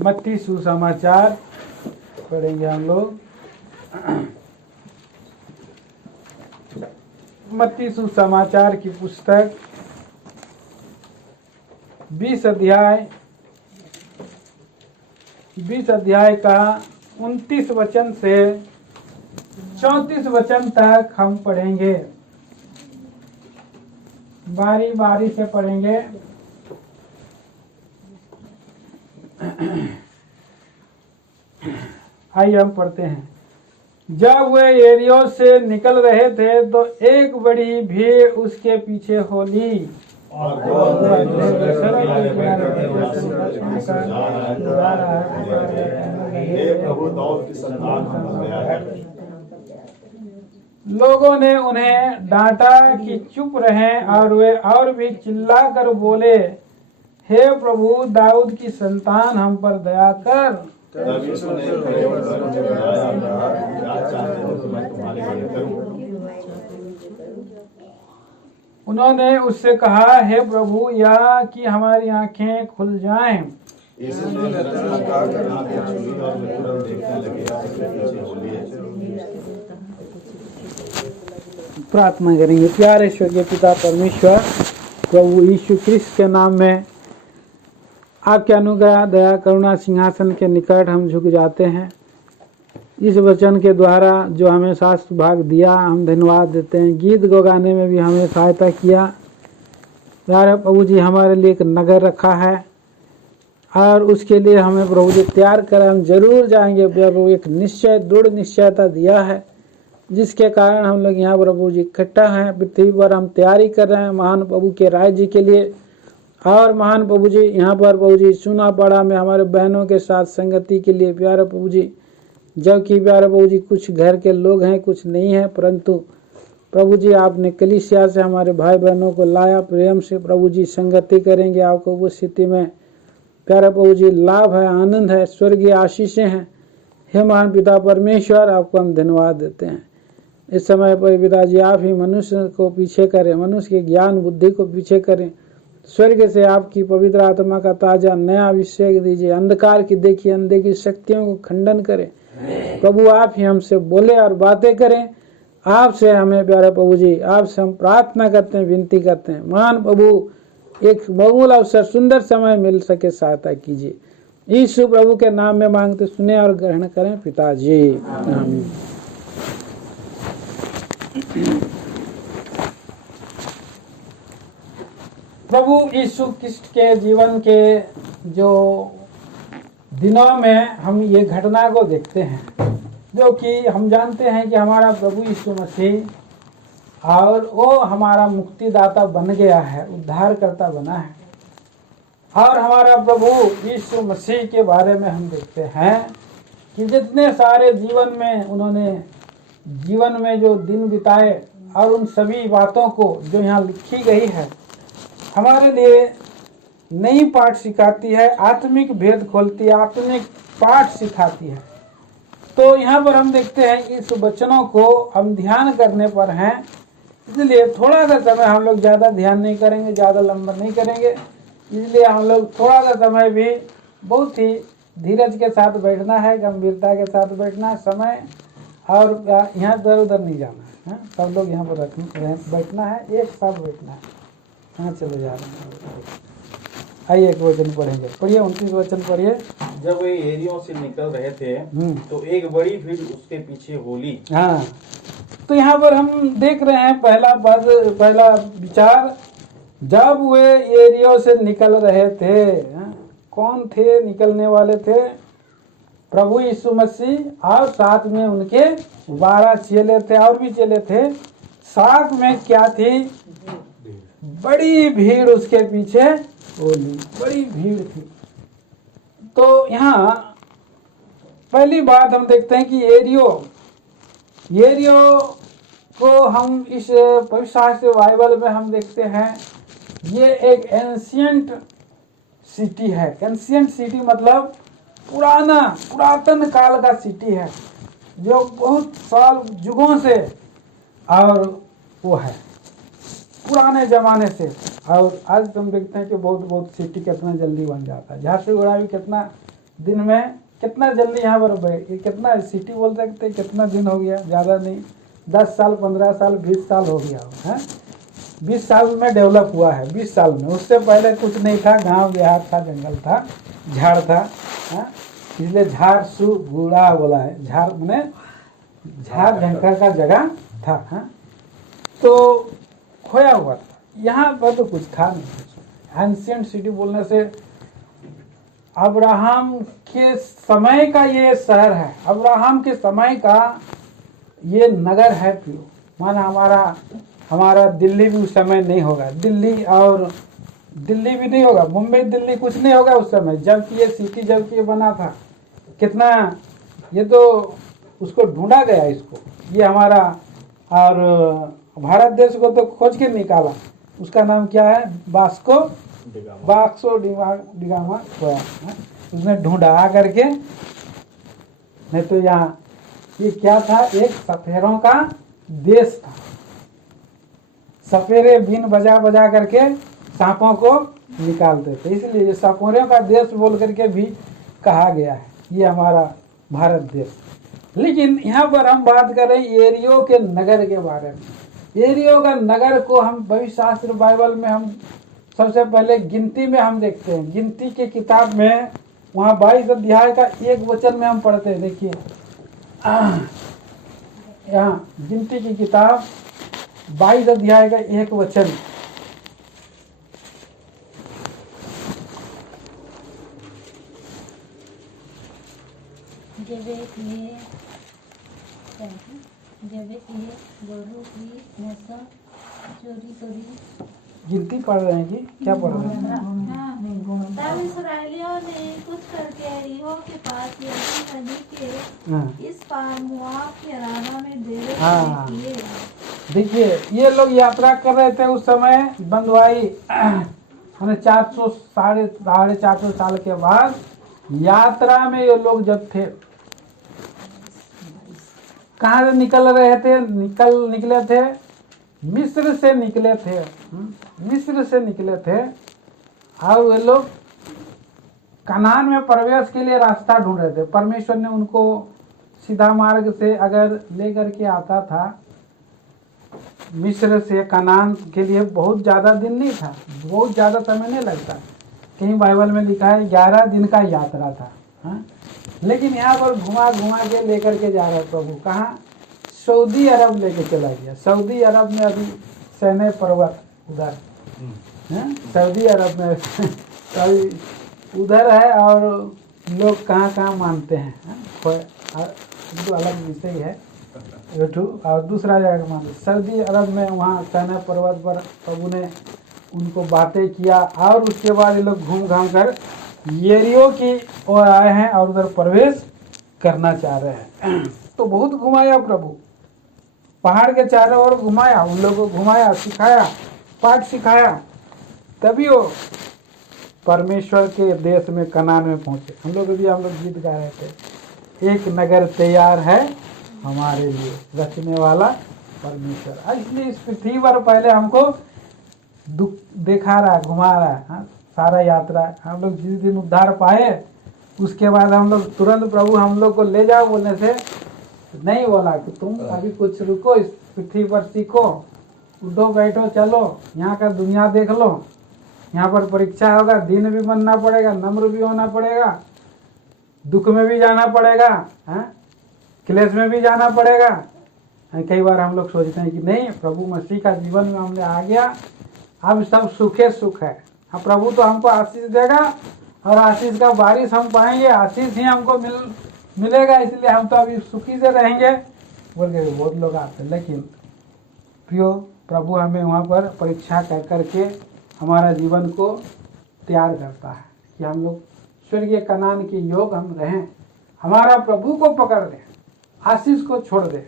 मत्ती सुसमाचार पढ़ेंगे हम लोग। मत्ती सुसमाचार की पुस्तक 20 अध्याय का 29 वचन से 34 वचन तक हम पढ़ेंगे। बारी बारी से पढ़ेंगे। आइए हम पढ़ते हैं। जब वे एरियो से निकल रहे थे तो एक बड़ी भीड़ उसके पीछे हो ली। लोगों ने उन्हें डांटा कि चुप रहें, और वे और भी चिल्ला कर बोले, हे प्रभु, दाऊद की संतान, हम पर दया कर। उन्होंने उससे कहा, हे प्रभु, या कि हमारी आंखें खुल जाएं। प्रार्थना करेंगे। प्यारे स्वर्गीय पिता परमेश्वर, प्रभु यीशु क्रिस्त के नाम में आपके अनुग्रह, दया, करुणा सिंहासन के निकट हम झुक जाते हैं। इस वचन के द्वारा जो हमें शास्त्र भाग दिया, हम धन्यवाद देते हैं। गीत गाने में भी हमें सहायता किया। प्यारे प्रभु जी, हमारे लिए एक नगर रखा है और उसके लिए हमें प्रभु जी तैयार कर हम जरूर जाएंगे। प्रभु एक निश्चय, दृढ़ निश्चयता दिया है, जिसके कारण हम लोग यहाँ प्रभु जी इकट्ठा हैं। पृथ्वी पर हम तैयारी कर रहे हैं महान प्रभु के राज्य के लिए। और महान प्रभु जी यहाँ पर प्रभु जी सुना पड़ा में हमारे बहनों के साथ संगति के लिए प्यारे प्रभु जी, जबकि प्यारे प्रभु जी कुछ घर के लोग हैं, कुछ नहीं है, परंतु प्रभु जी आपने कलीसिया से हमारे भाई बहनों को लाया। प्रेम से प्रभु जी संगति करेंगे। आपको वो स्थिति में प्यारे प्रभु जी लाभ है, आनंद है, स्वर्गीय आशीषें हैं। हे महान पिता परमेश्वर, आपको हम धन्यवाद देते हैं। इस समय पर पिताजी आप ही मनुष्य को पीछे करें, मनुष्य के ज्ञान बुद्धि को पीछे करें। स्वर्ग से आपकी पवित्र आत्मा का ताजा नया अभिषेक दीजिए। अंधकार की देखिए अंधे की शक्तियों को खंडन करें। प्रभु आप ही हमसे बोले और बातें करें। आपसे हमें प्यारे प्रभु जी, आपसे हम प्रार्थना करते हैं, विनती करते हैं। महान प्रभु एक बहुमूल्य अवसर, सुंदर समय मिल सके, सहायता कीजिए। यीशु प्रभु के नाम में मांगते सुने और ग्रहण करें पिताजी, आमीन। प्रभु यीशु क्रिस्ट के जीवन के जो दिनों में हम ये घटना को देखते हैं, जो कि हम जानते हैं कि हमारा प्रभु यीशु मसीह और वो हमारा मुक्तिदाता बन गया है, उद्धारकर्ता बना है। और हमारा प्रभु यीशु मसीह के बारे में हम देखते हैं कि जितने सारे जीवन में उन्होंने जीवन में जो दिन बिताए और उन सभी बातों को जो यहाँ लिखी गई है हमारे लिए नई पाठ सिखाती है, आत्मिक भेद खोलती है, आत्मिक पाठ सिखाती है। तो यहाँ पर हम देखते हैं कि इस वचनों को हम ध्यान करने पर हैं, इसलिए थोड़ा सा समय हम लोग ज़्यादा ध्यान नहीं करेंगे, ज़्यादा लंबा नहीं करेंगे। इसलिए हम लोग थोड़ा सा समय भी बहुत ही धीरज के साथ बैठना है, गंभीरता के साथ बैठना समय, और यहाँ इधर उधर नहीं जाना है। सब लोग यहाँ पर बैठना है, एक साथ बैठना है। कहाँ चले जा रहे हैं? आइए एक वचन पढ़ेंगे। पढ़िए 29 वचन पढ़िए। जब वे एरियों से निकल रहे थे तो एक बड़ी भीड़ उसके पीछे हो ली। हाँ, तो यहाँ पर हम देख रहे हैं पहला विचार, जब वे एरियों से निकल रहे थे। कौन थे निकलने वाले थे? प्रभु यीशु मसीह और साथ में उनके 12 चेले थे, और भी चेले थे। साथ में क्या थी? बड़ी भीड़ उसके पीछे होली, बड़ी भीड़ थी। तो यहाँ पहली बात हम देखते हैं कि एरियो को हम इस पवित्र शास्त्र बाइबल में हम देखते हैं, ये एक एंशियंट सिटी है। एंशियंट सिटी मतलब पुरातन काल का सिटी है, जो बहुत साल युगों से और वो है पुराने जमाने से। और आज हम देखते हैं कि बहुत सिटी कितना जल्दी बन जाता है। झांसी गुड़ा भी कितना दिन में कितना जल्दी यहाँ पर कितना सिटी बोल सकते हैं, कितना दिन हो गया, ज़्यादा नहीं, 10 साल 15 साल 20 साल हो गया है। 20 साल में डेवलप हुआ है, 20 साल में। उससे पहले कुछ नहीं था, गांव देहात था, जंगल था, झाड़ था, है? इसलिए झाड़ सु बूढ़ा बोला है, झाड़ में झाड़ झंकर का जगह था, है? तो खोया हुआ था, यहाँ पर तो कुछ था नहीं। एंशिएंट सिटी बोलने से अब्राहम के समय का ये शहर है, अब्राहम के समय का ये नगर है प्रियो। माना हमारा दिल्ली भी उस समय नहीं होगा, दिल्ली भी नहीं होगा, मुंबई दिल्ली कुछ नहीं होगा उस समय, जबकि ये सिटी जबकि ये बना था। कितना ये तो उसको ढूंढा गया, इसको ये हमारा और भारत देश को तो खोज के निकाला। उसका नाम क्या है? बास्को डिगामा खोया, उसने ढूंढा आ करके। नहीं तो यहाँ ये क्या था, एक सफेरों का देश था। सफेरे बीन बजा बजा करके सांपों को निकालते थे, इसलिए ये सफेरों का देश बोल करके भी कहा गया है ये हमारा भारत देश। लेकिन यहाँ पर हम बात कर रहे हैं एरियो के नगर के बारे में। एरियो का नगर को हम भविष्य शास्त्र बाइबल में हम सबसे पहले गिनती में हम देखते हैं। गिनती के किताब में वहाँ 22 अध्याय का 1 वचन में हम पढ़ते हैं। देखिए यहाँ गिनती की किताब 22 अध्याय का 1 वचन। गिनती पढ़ रहे हैं कि क्या पढ़ रहे हैं? तब इसराइलियों ने कुछ करके यरीहो के पास यरदन नदी के इस पार मोआब के अराबा में डेरे किए। देखिए ये लोग यात्रा कर रहे थे उस समय, बंधुआई 400 साढ़े 450 साल के बाद यात्रा में ये लोग जब थे, कहाँ से निकल रहे थे? निकले थे मिस्र से निकले थे, मिस्र से निकले थे। और वे लोग कनान में प्रवेश के लिए रास्ता ढूंढ रहे थे। परमेश्वर ने उनको सीधा मार्ग से अगर लेकर के आता था मिस्र से कनान के लिए, बहुत ज़्यादा दिन नहीं था, बहुत ज़्यादा समय नहीं लगता। कहीं बाइबल में लिखा है 11 दिन का यात्रा था, हाँ? लेकिन यहाँ पर घुमा के लेकर के जा रहे प्रभु। कहाँ? सऊदी अरब लेके चला गया। सऊदी अरब में अभी सैने पर्वत उधर है, सऊदी अरब में उधर है। और लोग कहाँ मानते हैं, तो अलग विषय है। और दूसरा जगह मानते सऊदी अरब में, वहाँ सैने पर्वत पर प्रभु ने उनको बातें किया। और उसके बाद ये लोग घूम घाम कर यरीहो की ओर आए हैं और उधर प्रवेश करना चाह रहे हैं। तो बहुत घुमाया प्रभु, पहाड़ के चारों ओर घुमाया, उन लोगों को घुमाया, सिखाया, पाठ सिखाया, तभी वो परमेश्वर के देश में कनान में पहुंचे। हम लोग गीत गा रहे थे, एक नगर तैयार है हमारे लिए, रचने वाला परमेश्वर। इसलिए इस पृथ्वी पर पहले हमको दुख दिखा रहा है, घुमा रहा है, हाँ? सारा यात्रा हम लोग जिस दिन उद्धार पाए उसके बाद हम लोग तुरंत प्रभु हम लोग को ले जाओ बोलने से नहीं बोला कि तुम अभी कुछ रुको, इस पृथ्वी पर सीखो, उठो बैठो चलो, यहाँ का दुनिया देख लो। यहाँ पर परीक्षा होगा, दीन भी बनना पड़ेगा, नम्र भी होना पड़ेगा, दुख में भी जाना पड़ेगा, हाँ? क्लेश में भी जाना पड़ेगा। कई बार हम लोग सोचते हैं कि नहीं, प्रभु मसीह का जीवन में हमने आ गया, अब सब सुखे सुख है। हाँ, प्रभु तो हमको आशीष देगा और आशीष का बारिश हम पाएंगे, आशीष ही हमको मिलेगा, इसलिए हम तो अभी सुखी से रहेंगे बोल के बहुत लोग आते हैं। लेकिन प्रियो, प्रभु हमें वहाँ पर परीक्षा कर करके हमारा जीवन को तैयार करता है कि हम लोग स्वर्गीय कनान के योग हम रहें, हमारा प्रभु को पकड़ लें, आशीष को छोड़ दें।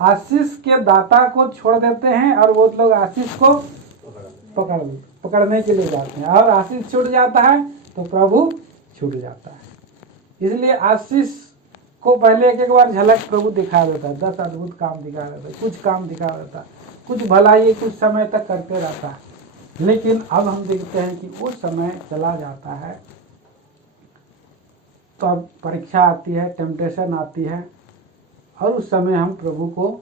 आशीष के दाता को छोड़ देते हैं और वो लोग आशीष को पकड़ने के लिए जाते हैं, और आशीष छूट जाता है तो प्रभु छूट जाता है। इसलिए आशीष को पहले एक बार झलक प्रभु दिखा देता है, 10 अद्भुत काम दिखा देता है, कुछ काम दिखा देता है, कुछ भलाई कुछ समय तक करते रहता है। लेकिन अब हम देखते हैं कि वो समय चला जाता है तो अब परीक्षा आती है, टेम्पटेशन आती है, और उस समय हम प्रभु को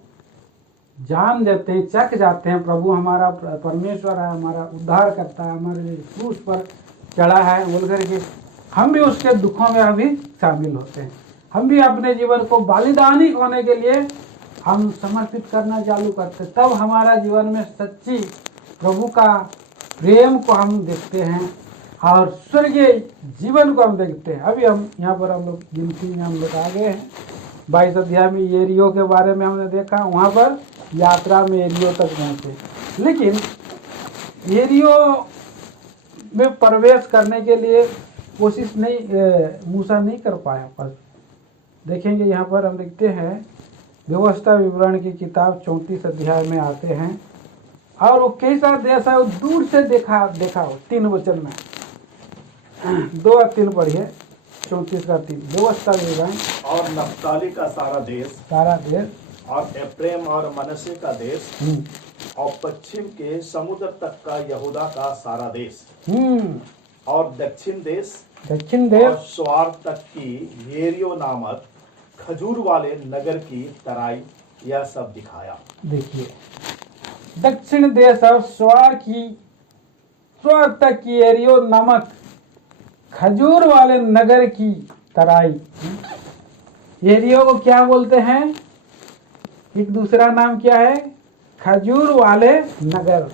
जान देते हैं, चख जाते हैं, प्रभु हमारा परमेश्वर है, हमारा उद्धार करता है, हमारे क्रूस पर चढ़ा है बोल करके हम भी उसके दुखों में अभी शामिल होते हैं। हम भी अपने जीवन को बलिदानी होने के लिए हम समर्पित करना चालू करते हैं। तब हमारा जीवन में सच्ची प्रभु का प्रेम को हम देखते हैं और स्वर्गीय जीवन को हम देखते हैं। अभी हम यहाँ पर हम लोग गिनती में हम लोग आ गए हैं 22 अध्याय में यरीहो के बारे में हमने देखा, वहाँ पर यात्रा में यरीहो तक पहुँचे। लेकिन यरीहो में प्रवेश करने के लिए कोशिश नहीं मूसा नहीं कर पाया। पर देखेंगे यहाँ पर हम देखते हैं व्यवस्था विवरण की किताब 34 अध्याय में आते हैं, और वो कैसा देश है वो दूर से देखा हो। 3 वचन में 2 और 3 पढ़िए। 34 का 3 व्यवस्था विवरण। और नप्ताली का सारा देश और एफ्रेम और मनसे का देश और पश्चिम के समुद्र तक का यहूदा का सारा देश और दक्षिण और स्वार तक की येरियो नामक खजूर वाले नगर की तराई, यह सब दिखाया। देखिए दक्षिण देश और स्वार तक की येरियो नामक खजूर वाले नगर की तराई। येरियो को क्या बोलते हैं? एक दूसरा नाम क्या है? खजूर वाले नगर।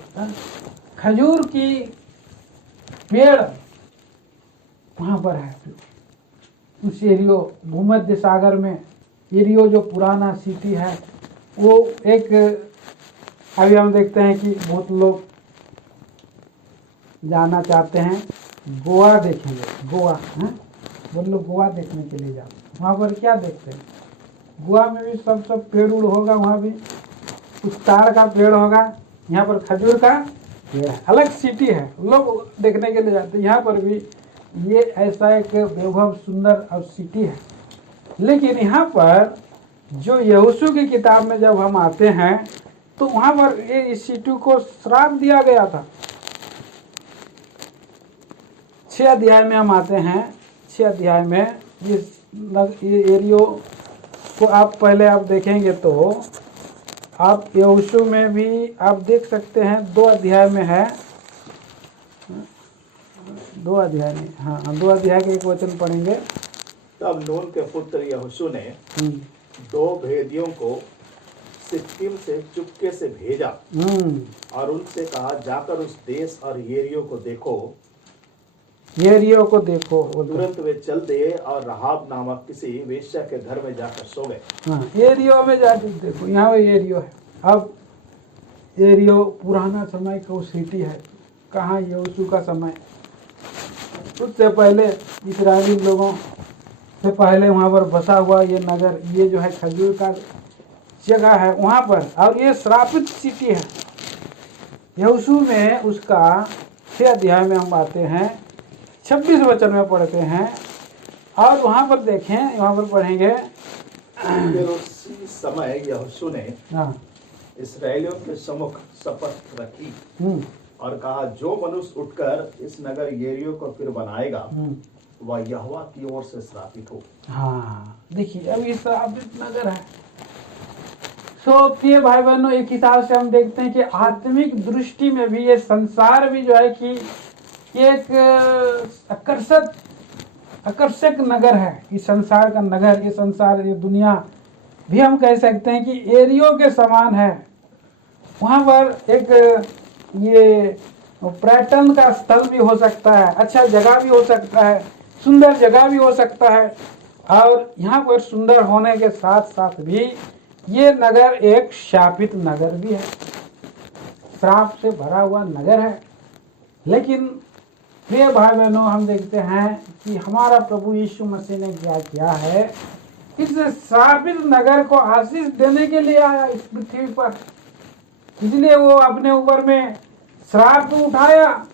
खजूर की पेड़ वहां पर है। उस एरियो भूमध्य सागर में एरियो जो पुराना सिटी है वो एक, अभी हम देखते हैं कि बहुत लोग जाना चाहते हैं, गोवा देखेंगे। गोवा बहुत लोग गोवा देखने के लिए जाते हैं। वहाँ पर क्या देखते हैं? गोवा में भी सब पेड़ उड़ होगा, वहाँ भी कुछ ताड़ का पेड़ होगा, यहाँ पर खजूर का पेड़ है। अलग सिटी है, लोग देखने के लिए जाते हैं। यहाँ पर भी ये ऐसा एक वैभव सुंदर और सिटी है। लेकिन यहाँ पर जो यहोशू की किताब में जब हम आते हैं तो वहाँ पर ये इस सिटी को श्राप दिया गया था। 6 अध्याय में हम आते हैं। 6 अध्याय में ये एरियो को आप पहले आप देखेंगे तो आप यहोशू में भी आप देख सकते हैं। 2 अध्याय में है, 2 अध्याय में, हाँ 2 अध्याय के 1 वचन पढ़ेंगे। तब नून के पुत्र यहोशू ने 2 भेदियों को सिक्किम से चुपके से भेजा और उनसे कहा, जाकर उस देश और येरियो को देखो। तुरंत वे चल दिए और रहाब नामक किसी वेश्या के घर में जाकर सो गए। हाँ, एरियो में जाकर देखो, यहाँ वो एरियो है। अब एरियो पुराना समय का सिटी है। कहाँ? यहोशू का समय। उससे पहले इस्राएली लोगों से पहले वहाँ पर बसा हुआ ये नगर, ये जो है खजूर का जगह है वहाँ पर, और ये श्रापित सिटी है। यहोशू में उसका 6 अध्याय में हम आते हैं, 26 वचन में पढ़ते हैं, और वहाँ पर देखें, वहाँ पर पढ़ेंगे। फिर उसी समय यहोशू ने इस्राएलियों के सम्मुख शपथ रखी और कहा, जो मनुष्य उठकर इस नगर येरियो को फिर बनाएगा वह यहोवा की ओर से श्रापित हो। हाँ देखिए, अब ये श्रापित नगर है। तो प्रिय भाई बहनों, एक हिसाब से हम देखते हैं कि आत्मिक दृष्टि में भी ये संसार भी जो है कि एक आकर्षक नगर है। इस संसार का नगर, ये संसार, ये दुनिया भी हम कह सकते हैं कि एरियो के समान है। वहाँ पर एक ये पर्यटन का स्थल भी हो सकता है, अच्छा जगह भी हो सकता है, सुंदर जगह भी हो सकता है, और यहाँ पर सुंदर होने के साथ साथ भी ये नगर एक शापित नगर भी है, श्राप से भरा हुआ नगर है। लेकिन प्रिय भाई बहनों, हम देखते हैं कि हमारा प्रभु यीशु मसीह ने क्या किया है, इस श्रापित नगर को आशीष देने के लिए आया इस पृथ्वी पर। इसलिए वो अपने ऊपर में श्राप को उठाया।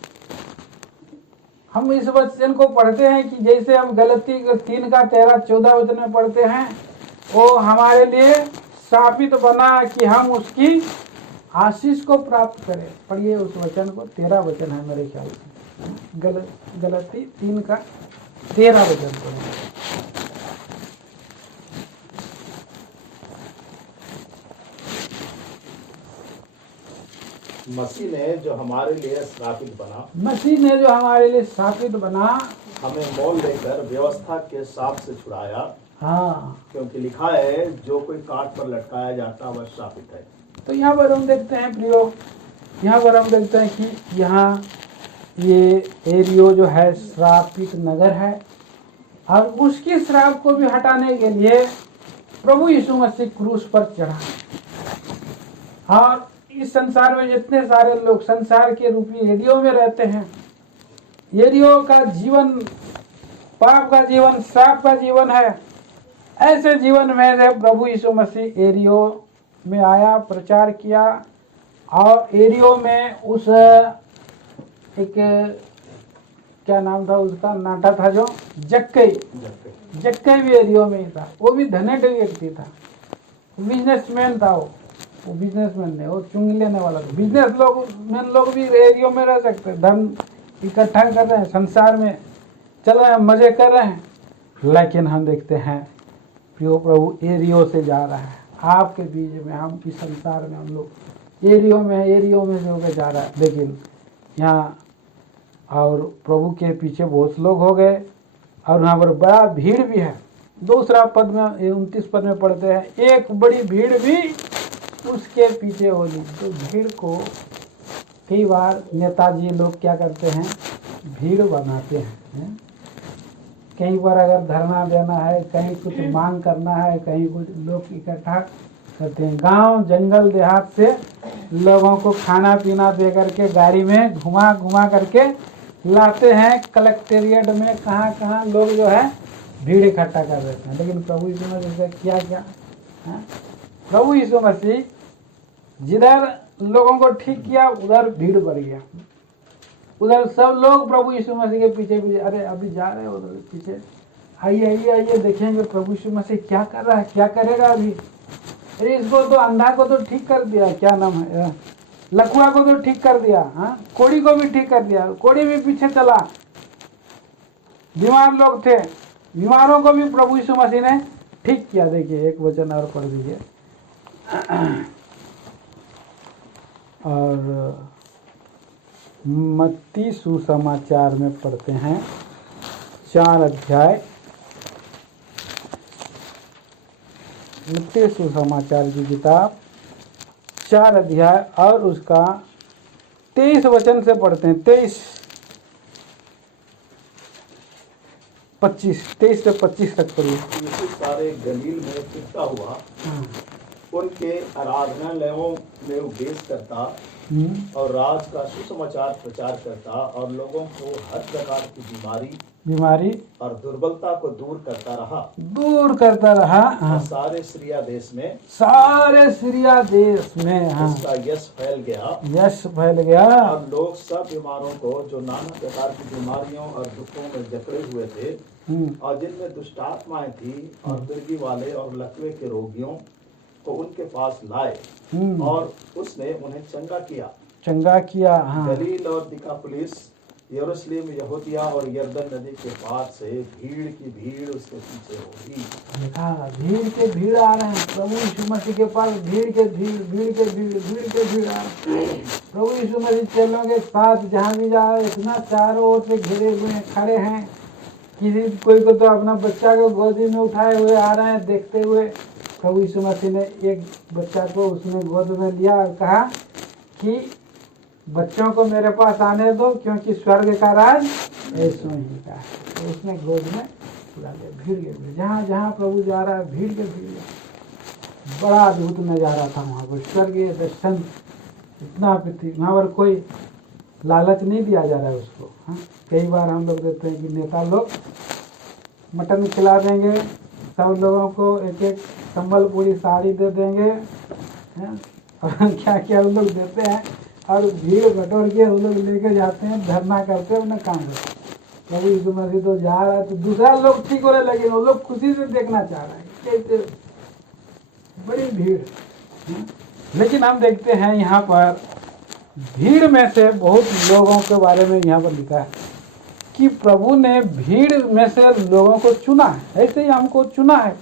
हम इस वचन को पढ़ते हैं कि जैसे हम गलती 3 का 13-14 वचन में पढ़ते हैं, वो हमारे लिए श्रापित बना कि हम उसकी आशीष को प्राप्त करें। पढ़िए उस वचन को, 13 वचन है मेरे ख्याल से, गलती 3 का 13 वचन पढ़ेंगे। मसीह ने जो हमारे लिए स्थापित बना, मसीह ने जो हमारे लिए स्थापित बना, हमें मोल लेकर व्यवस्था के साप से छुड़ाया। हाँ, क्योंकि लिखा है, जो कोई काट पर लटकाया जाता वह श्रापित है। तो यहाँ पर हम देखते हैं प्रियो, यहाँ पर हम देखते हैं कि यहाँ ये एरियो जो है श्रापित नगर है, और उसकी श्राप को भी हटाने के लिए प्रभु यीशु मसीह क्रूस पर चढ़ा। और इस संसार में जितने सारे लोग संसार के रूपी एरियो में रहते हैं, एरियो का जीवन पाप का जीवन, श्राप का जीवन है। ऐसे जीवन में से प्रभु यीशु मसीह एरियो में आया, प्रचार किया, और एरियो में उस एक क्या नाम था उसका, नाटा था जो जक्कई भी एरियो में ही था। वो भी धनेट व्यक्ति था, बिजनेसमैन था। वो बिजनेसमैन नहीं, वो चुंगी लेने वाला था। बिजनेस लोग भी एरियो में रह सकते, धन इकट्ठा कर रहे हैं, संसार में चल रहे हैं, मजे कर रहे हैं। लेकिन हम देखते हैं प्रियो प्रभु एरियो से जा रहा है, आपके बीच में, हम इस संसार में हम लोग एरियो में से होकर जा रहा है। लेकिन यहाँ और प्रभु के पीछे बहुत लोग हो गए, और यहाँ पर बड़ा भीड़ भी है। दूसरा पद में 29 पद में पढ़ते हैं, एक बड़ी भीड़ भी उसके पीछे होगी। तो भीड़ को कई बार नेताजी लोग क्या करते हैं, भीड़ बनाते हैं। कहीं पर अगर धरना देना है, कहीं कुछ मांग करना है, कहीं कुछ लोग इकट्ठा करते हैं। गांव जंगल देहात से लोगों को खाना पीना दे करके गाड़ी में घुमा करके लाते हैं कलेक्टेरिएट में। कहाँ लोग जो है भीड़ इकट्ठा कर देते हैं। लेकिन प्रभु यीशु मसीह से किया क्या है? प्रभु यीशु मसीह जिधर लोगों को ठीक किया, उधर भीड़ बढ़ गया। उधर सब लोग प्रभु यीशु मसीह के पीछे, अरे अभी जा रहे हैं उधर पीछे, आइए देखेंगे प्रभु यीशु मसीह क्या कर रहा है, क्या करेगा अभी। अरे इसको तो, अंधा को तो ठीक कर दिया, क्या नाम है, लखुआ को तो ठीक कर दिया, हाँ, कोड़ी को भी ठीक कर दिया, कोड़ी भी पीछे चला। बीमार लोग थे, बीमारों को भी प्रभु यीशु मसीह ने ठीक किया। देखिए एक वचन और पढ़ दीजिए, और मत्ती सुसमाचार में पढ़ते हैं 4 अध्याय, मत्ती सुसमाचार की किताब 4 अध्याय और उसका 23 वचन से पढ़ते हैं, 23 से 25 तक पढ़िए। यीशु सारे गलील में फिरता हुआ उनके आराधनालयों में उपदेश करता और राज का सुसमाचार प्रचार करता, और लोगों को हर प्रकार की बीमारी और दुर्बलता को दूर करता रहा। हाँ। सारे सीरिया देश में हाँ। उसका यश फैल गया, और लोग सब बीमारों को, जो नाना प्रकार की बीमारियों और दुखों में जकड़े हुए थे, और जिनमें दुष्टात्माएं थी, और दुर्गी वाले और लकवे के रोगियों को उनके पास लाए, और उसने उन्हें चंगा किया। हाँ। गलील और दिकापुलिस, यरूशलेम, यहूदिया और यरदन नदी के पार से भीड़ की भीड़ उसके पीछे होगी। भीड़ आ रहे हैं प्रभु यीशु मसीह के पास, भीड़ के भीड़ आ रहे हैं। प्रभु यीशु मसीह चेलों के साथ जहाँ भी जा रहे, इतना चारों ओर से घिरे हुए खड़े हैं। कोई को तो अपना बच्चा को गोदी में उठाए हुए आ रहे हैं, देखते हुए। प्रभु यीशु मसीह ने एक बच्चा को उसने गोद में लिया और कहा कि बच्चों को मेरे पास आने दो, क्योंकि स्वर्ग का राज ऐसो ही का है। तो उसने गोद में उड़ा लिया। भीड़ के भीड़, जहाँ प्रभु जा रहा है, भीड़ के भीड़। बड़ा अद्भुत नजारा था वहाँ पर, स्वर्गीय दर्शन इतना पृथ्वी। वहाँ पर कोई लालच नहीं दिया जा रहा है उसको। हाँ, कई बार हम लोग देखते हैं कि नेता लोग मटन खिला देंगे, सब लोगों को एक एक कंबल पूरी साड़ी दे देंगे, और क्या क्या वो लोग देते हैं, और भीड़ बटोर के वो लोग लेके जाते हैं, धरना करते हैं, उन्हें काम करते। प्रभु यीशु मसीह तो जा रहा है, तो दूसरा लोग ठीक हो रहे, लेकिन वो लोग खुशी से देखना चाह रहे हैं, कैसे बड़ी भीड़। लेकिन हम देखते हैं यहाँ पर भीड़ में से बहुत लोगों के बारे में यहाँ पर लिखा है कि प्रभु ने भीड़ में से लोगों को चुना है। ऐसे ही हमको चुना है।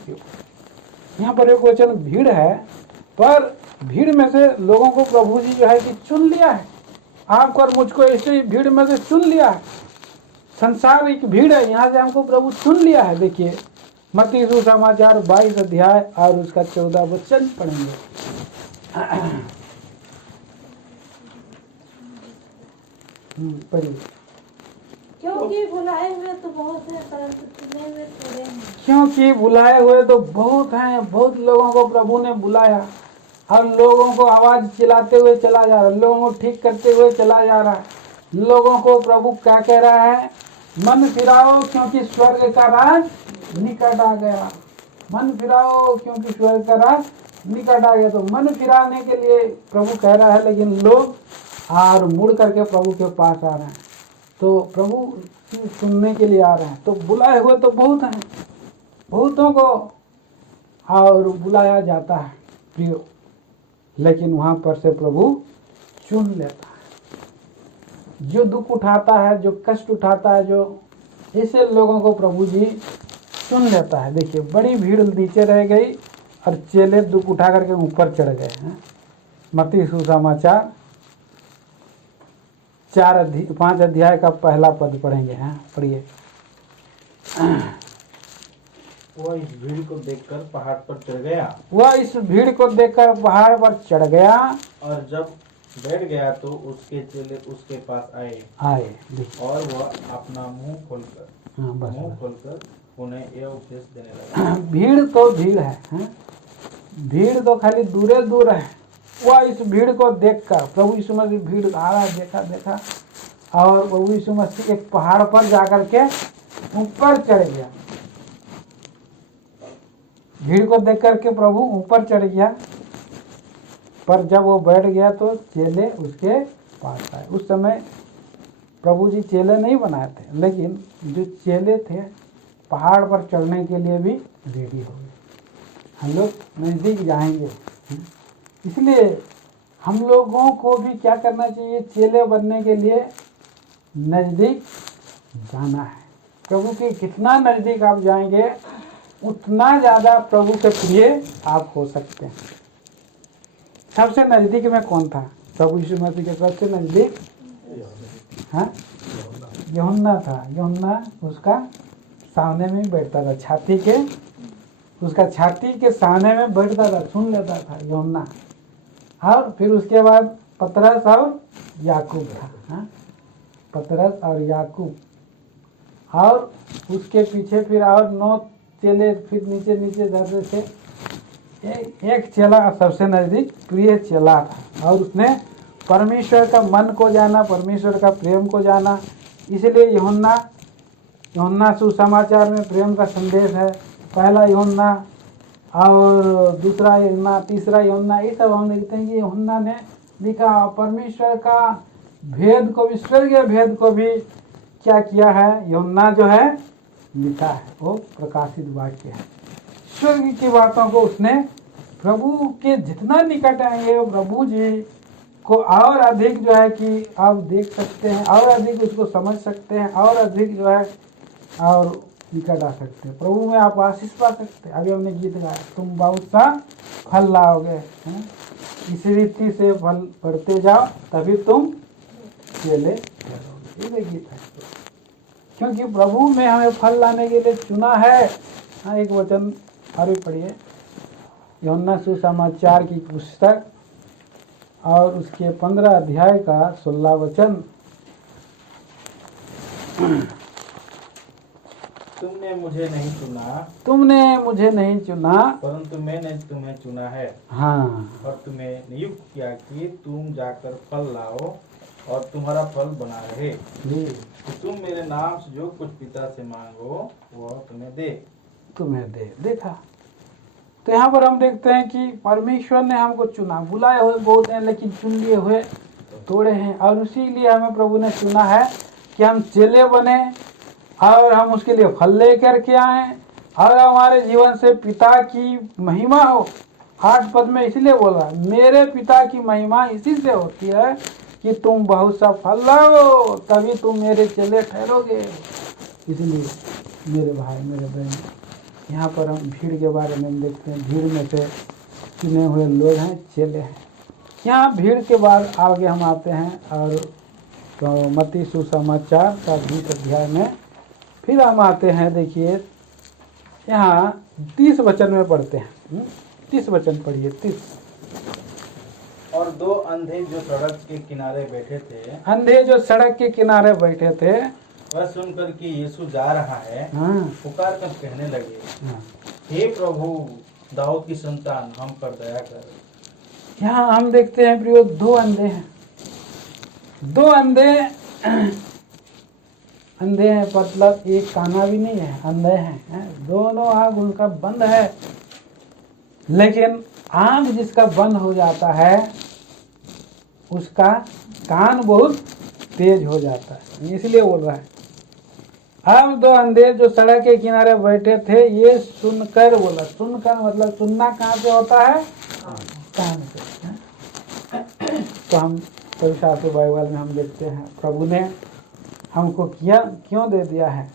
यहाँ पर एक वचन भीड़ है, पर भीड़ में से लोगों को प्रभु जी जो है कि चुन लिया है। आपको और मुझको ऐसे भीड़ में से चुन लिया है। संसार एक भीड़ है, यहाँ से हमको प्रभु चुन लिया है। देखिए मत्ती सुसमाचार 22 अध्याय और उसका 14 वचन पढ़ेंगे। पढ़िए। क्योंकि बुलाए हुए तो बहुत हैं परंतु चुने हुए थोड़े हैं। क्योंकि बुलाए हुए तो बहुत हैं, बहुत लोगों को प्रभु ने बुलाया और लोगों को आवाज चिल्लाते हुए चला जा रहा है, लोगों को ठीक करते हुए चला जा रहा है। लोगों को प्रभु क्या कह रहा है? मन फिराओ क्योंकि स्वर्ग का राज निकट आ गया। मन फिराओ क्योंकि स्वर्ग का राज निकट आ गया। तो मन फिराने के लिए प्रभु कह रहा है, लेकिन लोग और मुड़ करके प्रभु के पास आ रहे हैं। तो प्रभु सुनने के लिए आ रहे हैं। तो बुलाए हुए तो बहुत हैं, बहुतों को और बुलाया जाता है प्रिय, लेकिन वहां पर से प्रभु चुन लेता है। जो दुख उठाता है, जो कष्ट उठाता है, जो ऐसे लोगों को प्रभु जी चुन लेता है। देखिए बड़ी भीड़ नीचे रह गई और चेले दुख उठा करके ऊपर चढ़ गए हैं। मत्ती सुसमाचार 5 अध्याय का पहला पद पढ़ेंगे। हैं पढ़िए। वह इस भीड़ को देखकर पहाड़ पर चढ़ गया। वह इस भीड़ को देखकर पहाड़ पर चढ़ गया और जब बैठ गया तो उसके चेले उसके पास आए देखिए। और वह अपना मुंह खोलकर उन्हें यह उपदेश देने लगा। भीड़ तो भीड़ है, हैं? भीड़ तो खाली दूरे दूर है। वह इस भीड़ को देखकर, प्रभु यीशु मसीह भीड़ आ रहा देखा और प्रभु यीशु मसीह एक पहाड़ पर जाकर के ऊपर चढ़ गया। भीड़ को देख करके प्रभु ऊपर चढ़ गया, पर जब वो बैठ गया तो चेले उसके पास आए। उस समय प्रभु जी चेले नहीं बनाए थे, लेकिन जो चेले थे पहाड़ पर चढ़ने के लिए भी रेडी हो गए। हम लोग नज़दीक जाएंगे, इसलिए हम लोगों को भी क्या करना चाहिए? चेले बनने के लिए नज़दीक जाना है। प्रभु के कितना नज़दीक आप जाएंगे उतना ज़्यादा प्रभु के प्रिय आप हो सकते हैं। सबसे नज़दीक में कौन था? प्रभु यीशु मसीह के सबसे नज़दीक यूहन्ना था। यूहन्ना उसका सामने में बैठता था, उसका छाती के सामने में बैठता था, सुन लेता था यूहन्ना। और फिर उसके बाद पतरस और याकूब था। पतरस और याकूब, और उसके पीछे फिर और 9 चेले फिर नीचे जाते थे। एक चेला सबसे नज़दीक प्रिय चेला था और उसने परमेश्वर का मन को जाना, परमेश्वर का प्रेम को जाना। इसलिए यूहन्ना सुसमाचार में प्रेम का संदेश है। पहला यूहन्ना और दूसरा यूहन्ना, तीसरा यूहन्ना, ये सब हम देखते हैं कि यूहन्ना ने लिखा। परमेश्वर का भेद को भी, स्वर्गीय भेद को भी क्या किया है? यूहन्ना जो है लिखा है, वो प्रकाशित वाक्य है। स्वर्ग की बातों को उसने प्रभु के जितना निकट आएंगे प्रभु जी को और अधिक जो है कि आप देख सकते हैं, और अधिक उसको समझ सकते हैं, और अधिक जो है और निकट आ सकते हैं। प्रभु में आप आशीष पा सकते हैं। अभी हमने गीत गाया, तुम बहुत सा फल लाओगे, इस रीति से फल बढ़ते जाओ तभी तुम चेले ठहरोगे। ये गीत है, क्योंकि प्रभु में हमें फल लाने के लिए चुना है। एक वचन और पढ़िए, यूहन्ना सुसमाचार की पुस्तक और उसके 15 अध्याय का 16 वचन। तुमने मुझे नहीं चुना परंतु मैंने तुम्हें चुना है। और तुम्हें नियुक्त किया कि तुम जाकर फल लाओ और तुम्हारा फल बना रहे, तो तुम मेरे नाम से जो कुछ पिता से मांगो वह तुम्हें दे। देखा, तो यहाँ पर हम देखते हैं कि परमेश्वर ने हमको चुना। बुलाए हुए बहुत हैं, लेकिन चुन लिए हुए थोड़े हैं। और इसीलिए हमें प्रभु ने चुना है कि हम चेले बने और हम उसके लिए फल लेकर के आए और हमारे जीवन से पिता की महिमा हो। 8 पद में इसलिए बोला, मेरे पिता की महिमा इसी से होती है कि तुम बहुत सा फल लाओ, तभी तुम मेरे चेले ठहरोगे। इसलिए मेरे भाई, मेरे बहन, यहाँ पर हम भीड़ के बारे में देखते हैं। भीड़ में से चुने हुए लोग हैं, चेले हैं। यहाँ भीड़ के बाद आगे हम आते हैं और तो मत्ती सुसमाचार का 20 अध्याय में फिर हम आते हैं। देखिए यहाँ 30 वचन में पढ़ते हैं। 30 वचन पढ़िए। 30। और 2 अंधे जो सड़क के किनारे बैठे थे, अंधे जो सड़क के किनारे बैठे थे, वह सुनकर कि यीशु जा रहा है, पुकार कर कहने लगे, हे प्रभु, दाऊद की संतान, हम पर दया कर। यहाँ हम देखते हैं प्रियो 2 अंधे हैं। 2 अंधे अंधे हैं, मतलब एक काना भी नहीं है, अंधे हैं। दोनों आँख उनका बंद है, लेकिन आँख जिसका बंद हो जाता है उसका कान बहुत तेज हो जाता है, इसलिए बोल रहा है। अब 2 अंधे जो सड़क के किनारे बैठे थे, ये सुनकर, बोला सुनकर मतलब सुनना कहाँ से होता है? कान से। तो हम पवित्र बाइबल में हम देखते हैं प्रभु ने हमको क्यों दे दिया है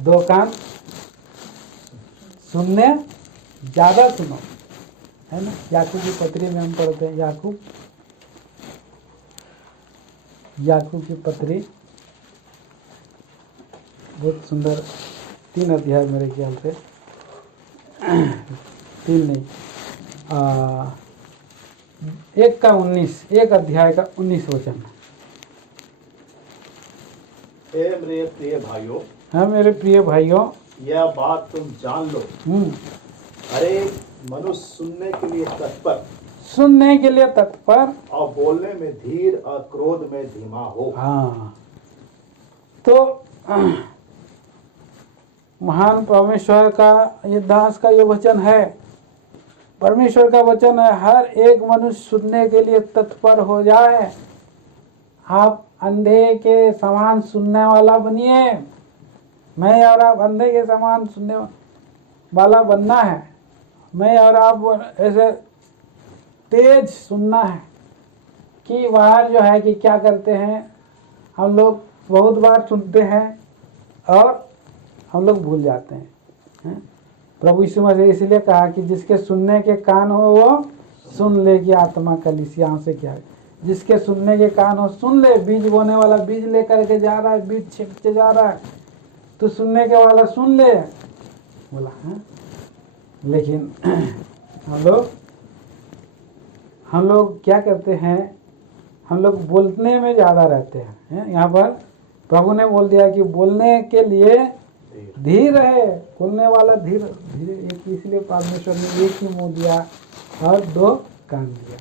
2 कान? सुनने, ज्यादा सुनो, है ना। याकूब की पत्री में हम पढ़ते हैं, याकूब की पत्री बहुत सुंदर 3 अध्याय मेरे ख्याल से 3 नहीं 1 अध्याय का 19 वचन। मेरे प्रिय भाइयों, हाँ मेरे प्रिय भाइयों, यह बात तुम जान लो, अरे मनुष्य सुनने के लिए तत्पर और बोलने में धीर और क्रोध में धीमा हो। हाँ, तो महान परमेश्वर का ये दास का ये वचन है, परमेश्वर का वचन है, हर एक मनुष्य सुनने के लिए तत्पर हो जाए। आप अंधे के समान सुनने वाला बनिए। मैं और आप अंधे के समान सुनने वाला बनना है। मैं और आप ऐसे तेज सुनना है कि बाहर जो है कि क्या करते हैं हम लोग, बहुत बार सुनते हैं और हम लोग भूल जाते हैं। प्रभु यीशु मसीह इसलिए कहा कि जिसके सुनने के कान हो वो सुन ले, कि आत्मा कलीसियाओं से क्या है। जिसके सुनने के कान हो सुन ले। बीज बोने वाला बीज लेकर के जा रहा है, बीज छिपके जा रहा है, तो सुनने के वाला सुन ले बोला है। लेकिन हम लोग क्या करते हैं, हम लोग बोलने में ज़्यादा रहते हैं। यहाँ पर प्रभु ने बोल दिया कि बोलने के लिए धीर है, बोलने वाला धीर धीरे। इसलिए परमेश्वर ने एक ही मुंह दिया और 2 कान दिया।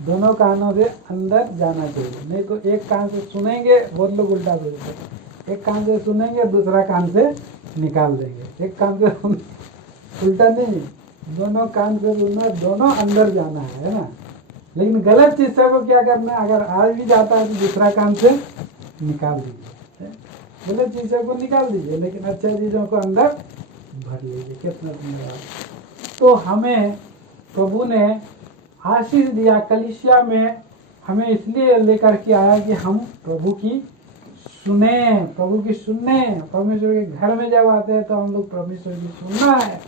दोनों कानों से अंदर जाना चाहिए, नहीं तो एक कान से सुनेंगे, बहुत लोग उल्टा बोलते, एक कान से सुनेंगे दूसरा कान से निकाल देंगे। एक कान से उल्टा नहीं, दोनों कान से सुनना, दोनों अंदर जाना है ना। लेकिन गलत चीज से वो क्या करना है, अगर आज भी जाता है तो दूसरा कान से निकाल दीजिए। गलत चीजों को निकाल दीजिए, लेकिन अच्छे चीजों को अंदर भर लीजिए। कितना धन्यवाद। तो हमें प्रभु ने आशीष दिया कलीसिया में, हमें इसलिए लेकर के आया कि हम प्रभु की सुने, प्रभु की सुनने। परमेश्वर के घर में जब आते हैं तो हम लोग परमेश्वर की सुनना है।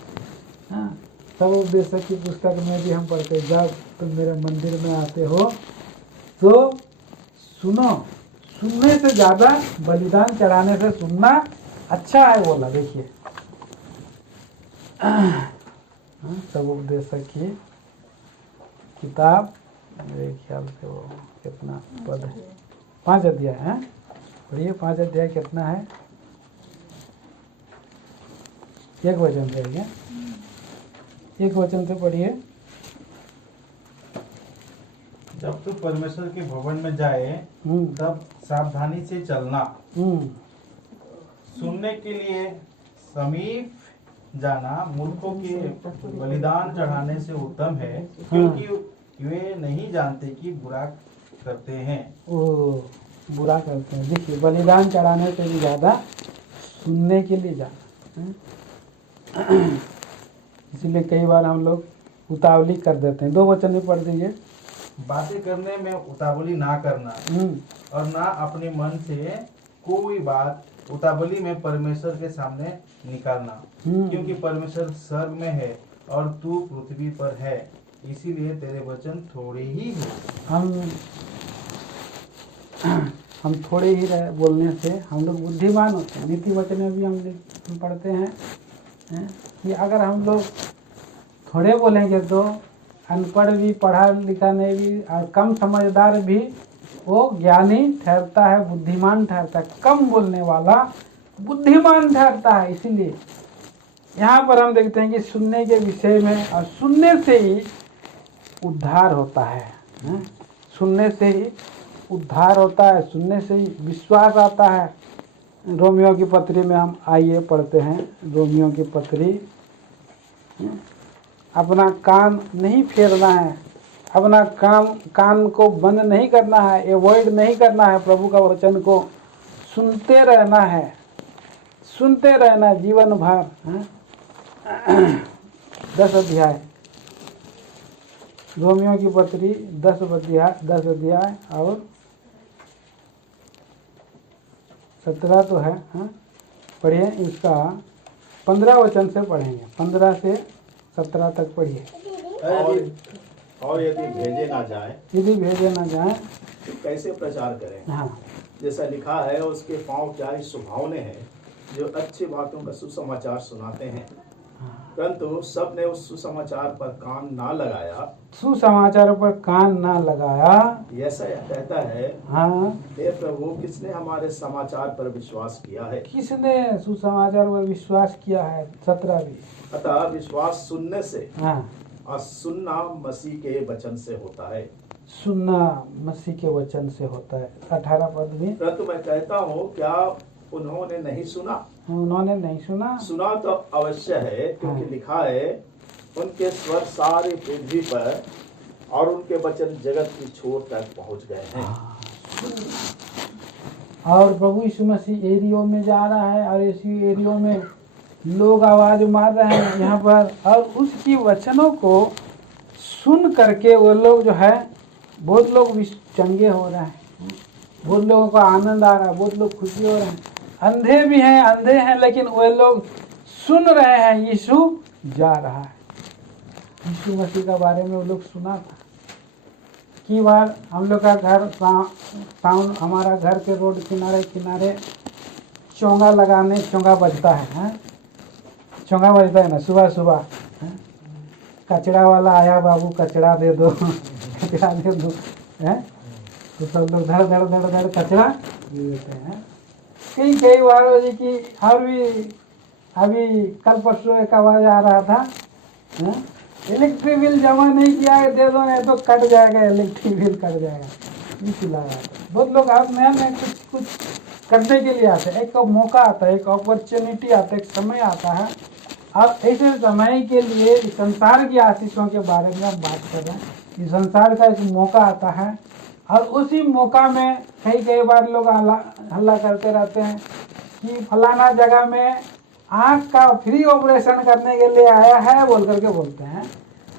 हाँ, सब उपदेशक की पुस्तक में भी हम पढ़ते हैं, जब तुम मेरे मंदिर में आते हो तो सुनो। सुनने से ज्यादा बलिदान चढ़ाने से सुनना अच्छा है बोला। देखिए सब उपदेशक की किताब, मेरे ख्याल से वो कितना पद है, 5 अध्याय है। पढ़िए 5 अध्याय कितना है, 1 वचन से क्या, 1 वचन से पढ़िए। जब तू परमेश्वर के भवन में जाए तब सावधानी से चलना, सुनने के लिए समीप जाना मूर्खों के बलिदान चढ़ाने से उत्तम है, क्योंकि वे नहीं जानते कि बुरा करते हैं। बुरा करते हैं। देखिए बलिदान चढ़ाने से भी ज्यादा सुनने के लिए जाना। इसीलिए कई बार हम लोग उतावली कर देते हैं। 2 वचन भी पढ़ दीजिए। बातें करने में उतावली ना करना और ना अपने मन से कोई बात उतावली में परमेश्वर के सामने निकालना, क्योंकि परमेश्वर स्वर्ग में है और तू पृथ्वी पर है, इसीलिए तेरे वचन थोड़े ही है। हम थोड़े ही रहे बोलने से हम लोग बुद्धिमान होते हैं। नीति वचन में भी हम पढ़ते हैं कि अगर हम लोग थोड़े बोलेंगे तो अनपढ़ भी, पढ़ा लिखा नहीं भी और कम समझदार भी वो ज्ञानी ठहरता है, बुद्धिमान ठहरता है। कम बोलने वाला बुद्धिमान ठहरता है। इसीलिए यहाँ पर हम देखते हैं कि सुनने के विषय में, और सुनने से ही उद्धार होता है। सुनने से ही उद्धार होता है, सुनने से ही विश्वास आता है। रोमियो की पत्री में हम आइए पढ़ते हैं। रोमियो की पत्री, अपना कान नहीं फेरना है, अपना कान को बंद नहीं करना है, एवॉइड नहीं करना है। प्रभु का वचन को सुनते रहना है, सुनते रहना जीवन भर। 10 अध्याय रोमियो की पत्री 10 अध्याय और 17 तो है। पढ़िए, इसका 15 वचन से पढ़ेंगे, 15 से 17 तक पढ़िए। और यदि भेजे ना जाए तो कैसे प्रचार करें? हाँ, जैसा लिखा है, उसके पांव क्या ही सुभावने हैं जो अच्छी बातों का सुसमाचार सुनाते हैं, परंतु सब ने उस सुसमाचार पर कान ना लगाया। ऐसा कहता है, हाँ, हे प्रभु, किसने हमारे समाचार पर विश्वास किया है? किसने सुसमाचार पर विश्वास किया है? 17 भी। अतः विश्वास सुनने से, हाँ, और सुनना मसीह के वचन से होता है। सुनना मसीह के वचन से होता है। 18 पद में, परंतु मैं कहता हूँ, क्या उन्होंने नहीं सुना? उन्होंने नहीं सुना। सुना तो अवश्य है, क्योंकि लिखा है, उनके स्वर सारी पृथ्वी पर और उनके वचन जगत की छोर तक पहुंच गए हैं। और प्रभु यीशु मसीह एरियो में जा रहा है, और इसी एरियो में लोग आवाज मार रहे हैं यहाँ पर, और उसकी वचनों को सुन करके वो लोग जो है, बहुत लोग चंगे हो रहे हैं, बहुत लोगों को आनंद आ रहा है, बहुत लोग खुशी हो रहे हैं। अंधे भी हैं, अंधे हैं, लेकिन वे लोग सुन रहे हैं यीशु जा रहा है। यीशु मसीह के बारे में वो लोग सुना था। कई बार हम लोग का घर साउंड, हमारा घर के रोड किनारे चोंगा लगाने, चोंगा बजता है, चोंगा बजता है ना सुबह। कचरा वाला आया, बाबू कचरा दे दो, कचरा दे दो, तो सब लोग धड़ धड़ कचरा दे देते हैं। कई बार हो जी कि अभी कल परसों एक आवाज आ रहा था, इलेक्ट्रिक बिल जमा नहीं किया है, दे दो, नहीं तो कट जाएगा, इलेक्ट्रिक बिल कट जाएगा। ये चिल्ला रहा था। बहुत लोग आप नया कुछ करने के लिए आते हैं। एक मौका आता है, एक अपॉर्चुनिटी आता है, एक समय आता है। अब ऐसे समय के लिए इस संसार की आशीषों के बारे में हम बात कर रहे हैं। इस संसार का एक मौका आता है, और उसी मौका में कई बार लोग हल्ला करते रहते हैं कि फलाना जगह में आँख का फ्री ऑपरेशन करने के लिए आया है, बोल करके बोलते हैं।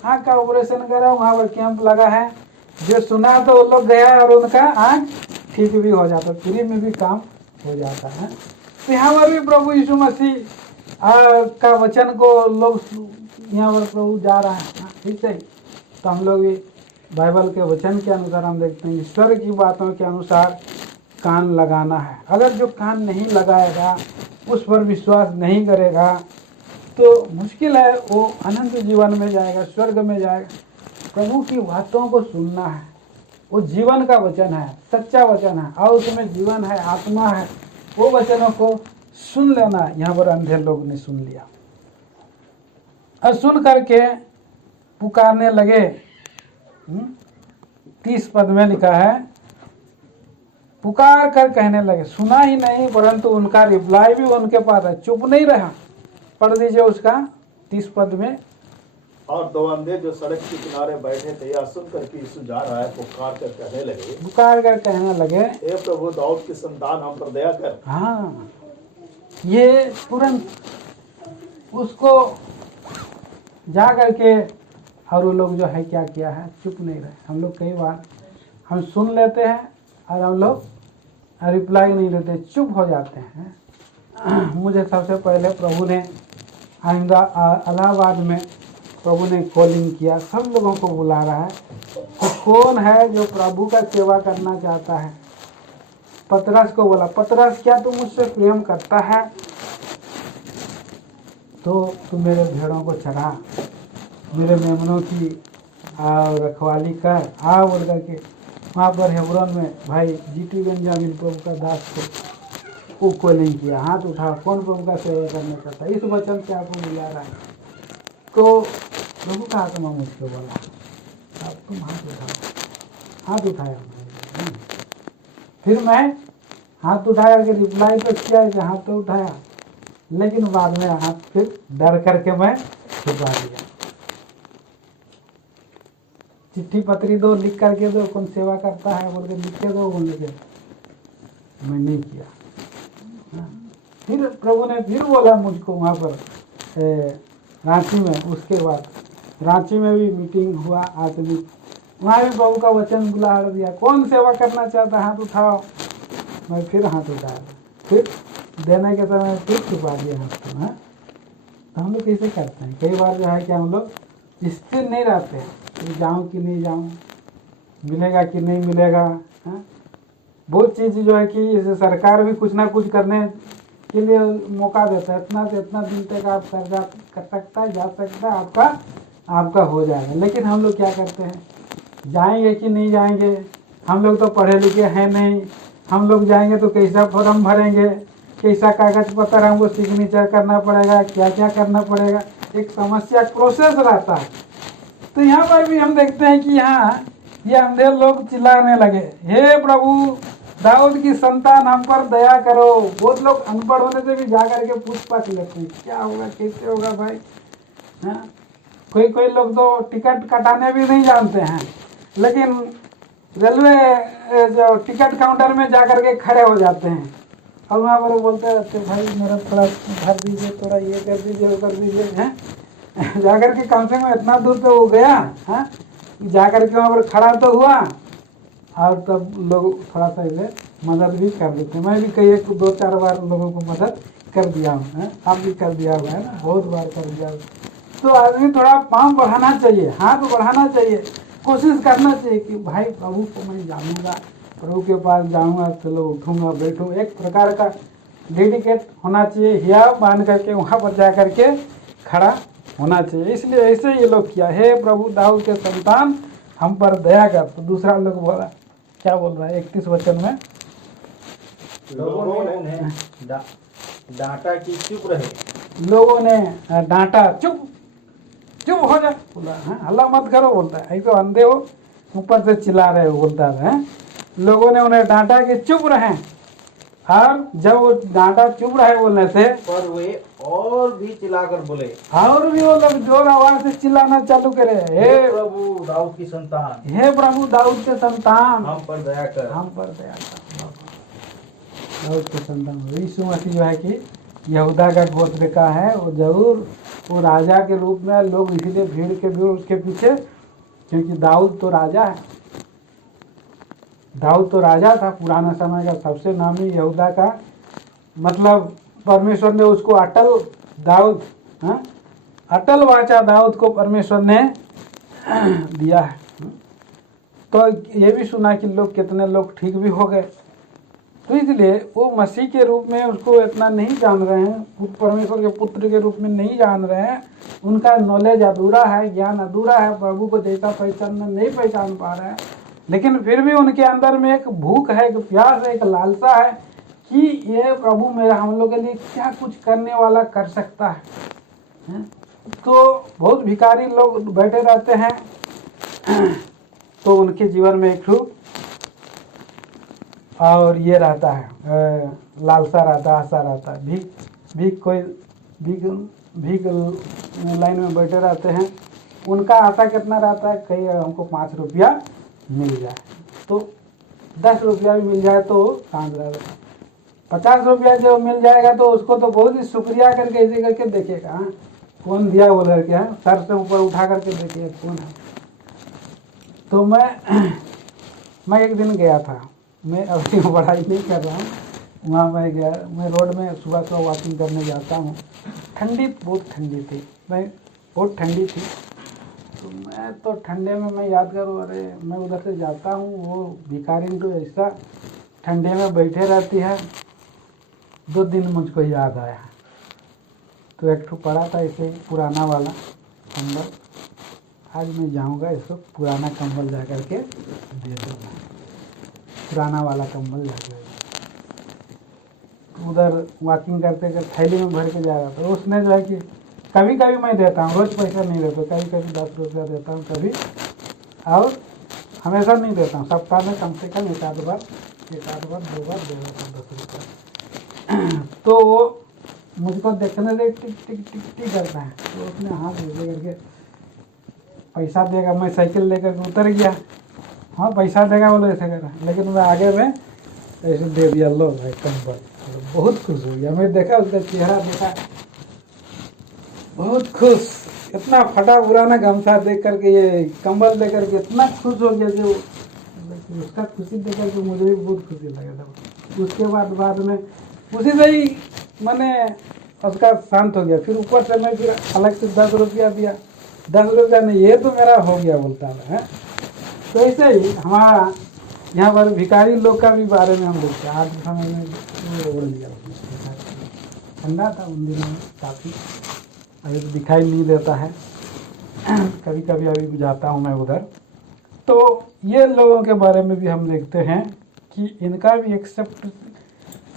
आँख का ऑपरेशन करा, वहाँ पर कैंप लगा है। जो सुना तो वो लोग गया और उनका आँख ठीक भी हो जाता, फ्री में भी काम हो जाता है। तो यहाँ पर भी प्रभु यीशु मसीह का वचन को लोग यहाँ पर प्रभु जा रहा है, ठीक है। तो हम लोग भी बाइबल के वचन के अनुसार हम देखते हैं, ईश्वर की बातों के अनुसार कान लगाना है। अगर जो कान नहीं लगाएगा, उस पर विश्वास नहीं करेगा, तो मुश्किल है, वो अनंत जीवन में जाएगा, स्वर्ग में जाएगा। प्रभु की बातों को सुनना है, वो जीवन का वचन है, सच्चा वचन है, और उसमें जीवन है, आत्मा है। वो वचनों को सुन लेना। यहाँ पर अंधे लोग ने सुन लिया और सुन करके पुकारने लगे। 30 पद में लिखा है, पुकार कर कहने लगे। सुना ही नहीं, परंतु उनका रिप्लाई भी उनके पास है, चुप नहीं रहा। पढ़ दीजिए उसका 30 पद में। और 2 अंधे जो सड़क के किनारे बैठे थे, यह सुनकर कि यीशु जा रहा है, पुकार कर कहने लगे, हे प्रभु, दाऊद की संतान, हम पर दया कर। हाँ, ये तुरंत उसको जा करके, और वो लोग जो है क्या किया है, चुप नहीं रहे। हम लोग कई बार हम सुन लेते हैं और हम लोग रिप्लाई नहीं देते, चुप हो जाते हैं। मुझे सबसे पहले प्रभु ने इलाहाबाद में प्रभु ने कॉलिंग किया, सब लोगों को बुला रहा है। तो कौन है जो प्रभु का सेवा करना चाहता है? पतरस को बोला, पतरस क्या तू मुझसे प्रेम करता है? तो तू मेरे भेड़ों को चढ़ा, मेरे मेमनों की रखवाली कर, आ बोल करके वहाँ पर हेब्रोन में भाई जीटी बेंजामिन प्रभु का दास को कॉलिंग किया। हाथ उठा, कौन प्रभु का सेवा करना चाहता है? इस वचन से आपको बुला रहा है। तो प्रभु का आत्मा मुझको बोला, अब तुम हाथ उठाओ। हाथ उठाया, फिर मैं हाथ उठाया कि रिप्लाई तो किया कि हाथ तो उठाया, लेकिन बाद में हाथ फिर डर करके मैं छुपा दिया। चिट्ठी पत्री दो, लिख करके दो, कौन सेवा करता है बोल के लिख के दो, बोल के मैं नहीं किया। फिर प्रभु ने फिर बोला मुझको वहाँ पर रांची में। उसके बाद रांची में भी मीटिंग हुआ आत्मिक, वहाँ भी प्रभु का वचन बुला दिया, कौन सेवा करना चाहता है हाथ उठाओ। मैं फिर हाथ उठाया, फिर देने के समय फिर छुपा दिया हाथ को। तो हम लोग कैसे करते हैं? कई बार जो है कि हम लोग स्थिर नहीं रहते हैं कि जाऊँ कि नहीं जाऊँ, मिलेगा कि नहीं मिलेगा। बहुत चीज़ जो है कि जैसे सरकार भी कुछ ना कुछ करने के लिए मौका देता है, इतना से इतना दिन तक आप कर सकता है, जा सकता है, आपका हो जाएगा। लेकिन हम लोग क्या करते हैं, जाएंगे कि नहीं जाएंगे? हम लोग तो पढ़े लिखे हैं नहीं, हम लोग जाएंगे तो कैसा फॉर्म भरेंगे, कैसा कागज पत्र हमको सिग्नेचर करना पड़ेगा, क्या क्या करना पड़ेगा, एक समस्या प्रोसेस रहता है। तो यहाँ पर भी हम देखते हैं कि यहाँ ये अंधे लोग चिल्लाने लगे, हे प्रभु दाऊद की संतान हम पर दया करो। बहुत लोग अनपढ़ होने से भी जाकर के पूछ लेते हैं क्या होगा, कैसे होगा भाई। कोई लोग तो टिकट कटाने भी नहीं जानते हैं, लेकिन रेलवे जो टिकट काउंटर में जाकर के खड़े हो जाते हैं और वहाँ पर बोलते रहते भाई मेरा थोड़ा भर दीजिए, थोड़ा ये कर दीजिए, वो कर दीजिए। हैं जाकर के कम से कम इतना दूर तो हो गया, हाँ जाकर के वहाँ पर खड़ा तो हुआ और तब लोग थोड़ा सा इसे मदद भी कर देते हैं। मैं भी कई 2-4 बार लोगों को मदद कर दिया हूँ, आप भी कर दिया हुआ है ना, बहुत बार कर दिया। तो आदमी थोड़ा पाँव बढ़ाना चाहिए, हाथ बढ़ाना चाहिए, कोशिश करना चाहिए कि भाई प्रभु को मैं जानूंगा, प्रभु के पास जाऊंगा, चलो उठूंगा बैठूँ। एक प्रकार का डेडिकेट होना चाहिए, हिया बांध करके वहाँ पर जा करके खड़ा होना चाहिए। इसलिए ऐसे ये लोग किया, हे प्रभु दाऊद के संतान हम पर दया कर। तो दूसरा लोग बोला, क्या बोल रहा है 31 वचन में, लोगों ने उन्हें डांटा कि चुप रहे। लोगों ने डांटा, चुप हो जा, बोला हल्ला मत करो, बोलता है ऐसे अंधे हो ऊपर से चिल्ला रहे हो, बोलता है। लोगों ने उन्हें डांटा कि चुप रहें, और जब वो डांटा चुप रहे बोलने से, पर वे और भी चिल्लाकर बोले, और भी वो लोग जोर आवाज से चिल्लाना चालू करे, हे प्रभु दाऊद की संतान, हे प्रभु दाऊद के संतान हम पर दया कर, हम पर दया कर। दाऊद के संतान यीशु मसीह जो है कि यहूदा का गोत्र का है, वो जरूर वो राजा के रूप में, लोग इसीलिए भीड़ उसके पीछे, क्योंकि दाऊद तो राजा है, दाऊद तो राजा था पुराना समय का, सबसे नामी यहूदा का। मतलब परमेश्वर ने उसको अटल दाऊद, अटल वाचा दाऊद को परमेश्वर ने दिया है। तो ये भी सुना कि लोग कितने लोग ठीक भी हो गए। तो इसलिए वो मसीह के रूप में उसको इतना नहीं जान रहे हैं, परमेश्वर के पुत्र के रूप में नहीं जान रहे हैं, उनका नॉलेज अधूरा है, ज्ञान अधूरा है, प्रभु को जैसा पहचानना नहीं पहचान पा रहे हैं। लेकिन फिर भी उनके अंदर में एक भूख है, एक प्यास है, एक लालसा है कि ये प्रभु मेरा हम लोग के लिए क्या कुछ करने वाला कर सकता है। तो बहुत भिखारी लोग बैठे रहते हैं, तो उनके जीवन में एक और ये रहता है, लालसा रहता है, आशा रहता है। भीख लाइन में बैठे रहते हैं, उनका आशा कितना रहता है, कहीं हमको 5 रुपया मिल जाए, तो 10 रुपया भी मिल जाए तो शांत रहेगा। 50 रुपया जो मिल जाएगा तो उसको तो बहुत ही शुक्रिया करके ऐसे करके देखेगा, कौन दिया बोल करके, सर से ऊपर उठा करके देखिए कौन है। तो मैं एक दिन गया था, मैं अभी पढ़ाई नहीं कर रहा हूँ, वहाँ मैं गया, मैं रोड में सुबह वॉकिंग करने जाता हूँ। ठंडी बहुत ठंडी थी, मैं बहुत ठंडी थी, तो मैं तो ठंडे में मैं याद करूँ, अरे मैं उधर से जाता हूँ, वो भिखारी तो ऐसा ठंडे में बैठे रहती है। 2 दिन मुझको याद आया, तो एक ठो पड़ा था ऐसे पुराना वाला कंबल। आज मैं जाऊँगा, इसको पुराना कंबल जा कर के दे दूँगा, पुराना वाला कंबल जा उधर वॉकिंग करते करते थैली में भर के जा रहा था। उसने जो है कि कभी कभी मैं देता हूँ, रोज़ पैसा नहीं देता, कभी कभी 10 रुपया देता हूँ कभी, और हमेशा नहीं देता हूँ। सप्ताह में कम से कम एक आध बार 2 बार दे देता हूँ 10 रुपया। तो वो मुझको देखने से टिक टिक टिक टिक करता है, तो उसने हाथ दे करके पैसा देगा। मैं साइकिल लेकर के उतर गया, हाँ पैसा देगा बोलो ऐसे करा, लेकिन मैं आगे में ऐसे दे दिया, लो भाई कंबल। बहुत खुश हो गया, मैं देखा उसका चेहरा देखा, बहुत खुश। इतना फटा पुराना गमछा देख करके, ये कंबल देख करके इतना खुश हो गया, जो उसका खुशी देख करके मुझे भी बहुत खुशी लगा था। उसके बाद में उसी से ही मैंने उसका शांत हो गया। फिर ऊपर से मैं फिर अलग से 10 रुपया दिया, 10 रुपया नहीं, ये तो मेरा हो गया बोलता है। तो ऐसे ही हमारा यहाँ पर भिखारी लोग का भी बारे में हम देखते हैं। आज समय में उड़ गया, ठंडा था उन दिनों में काफ़ी, अभी तो दिखाई नहीं देता है। कभी कभी अभी जाता हूँ मैं उधर। तो ये लोगों के बारे में भी हम देखते हैं कि इनका भी एक्सेप्ट,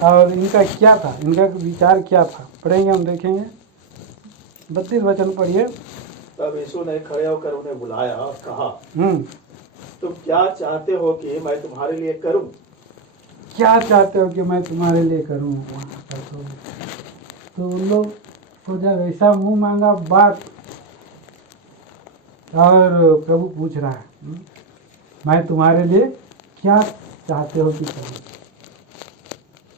और इनका क्या था, इनका विचार क्या था, पढ़ेंगे हम देखेंगे। 32 वचन पढ़िए। तब यीशु ने खड़े होकर उन्हें बुलाया और कहा, तुम क्या चाहते हो कि मैं तुम्हारे लिए करूं? क्या चाहते हो कि मैं तुम्हारे लिए करूं? तो उन लोग को जब ऐसा मुंह मांगा बात, और प्रभु पूछ रहा है, मैं तुम्हारे लिए क्या चाहते हो कि करूं?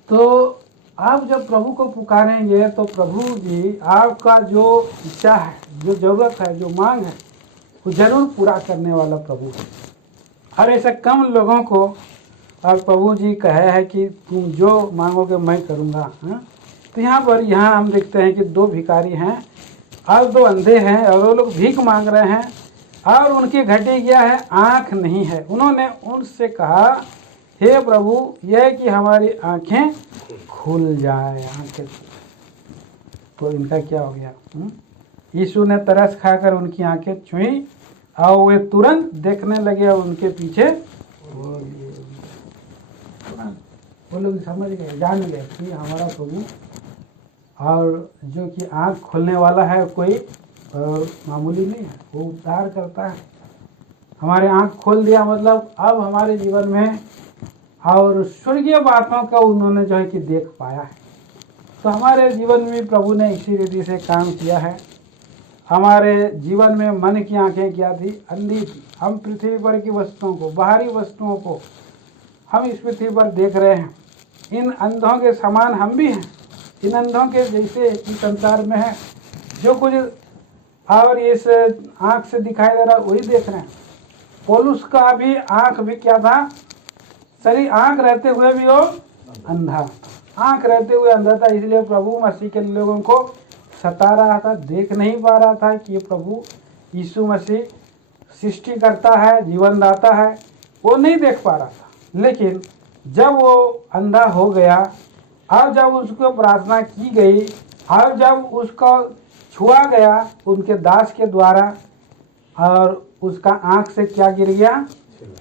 तो आप जब प्रभु को पुकारेंगे तो प्रभु जी आपका जो इच्छा है, जो जरूरत है, जो मांग है, वो जरूर पूरा करने वाला प्रभु है। और ऐसा कम लोगों को और प्रभु जी कहे है कि तुम जो मांगोगे मैं करूँगा। तो यहाँ हम देखते हैं कि 2 भिखारी हैं और 2 अंधे हैं, और वो लोग भीख मांग रहे हैं, और उनकी घटी गया है, आँख नहीं है। उन्होंने उनसे कहा, हे प्रभु, यह कि हमारी आँखें खुल जाए, आँखें। तो इनका क्या हो गया? यीशु ने तरस खाकर उनकी आँखें छुई और वे तुरंत देखने लगे, और उनके पीछे वो लोग समझ गए, जान गए कि हमारा प्रभु, और जो कि आँख खोलने वाला है, कोई मामूली नहीं है, वो उद्धार करता है। हमारे आँख खोल दिया, मतलब अब हमारे जीवन में और स्वर्गीय बातों का उन्होंने जो है कि देख पाया है। तो हमारे जीवन में प्रभु ने इसी रीति से काम किया है। हमारे जीवन में मन की आंखें क्या थी? अंधी थी। हम पृथ्वी पर की वस्तुओं को, बाहरी वस्तुओं को हम इस पृथ्वी पर देख रहे हैं। इन अंधों के समान हम भी हैं। इन अंधों के जैसे इस संसार में है, जो कुछ और इस आँख से दिखाई दे रहा वही देख रहे हैं। पौलुस का भी आँख भी क्या था? शरीर आँख रहते हुए भी वो अंधा, आँख रहते हुए अंधा था। इसलिए प्रभु मसीह के लोगों को सता रहा था, देख नहीं पा रहा था कि ये प्रभु यीशु मसीह सृष्टि करता है, जीवन दाता है, वो नहीं देख पा रहा था। लेकिन जब वो अंधा हो गया और जब उसको प्रार्थना की गई और जब उसको छुआ गया उनके दास के द्वारा, और उसका आँख से क्या गिर गया?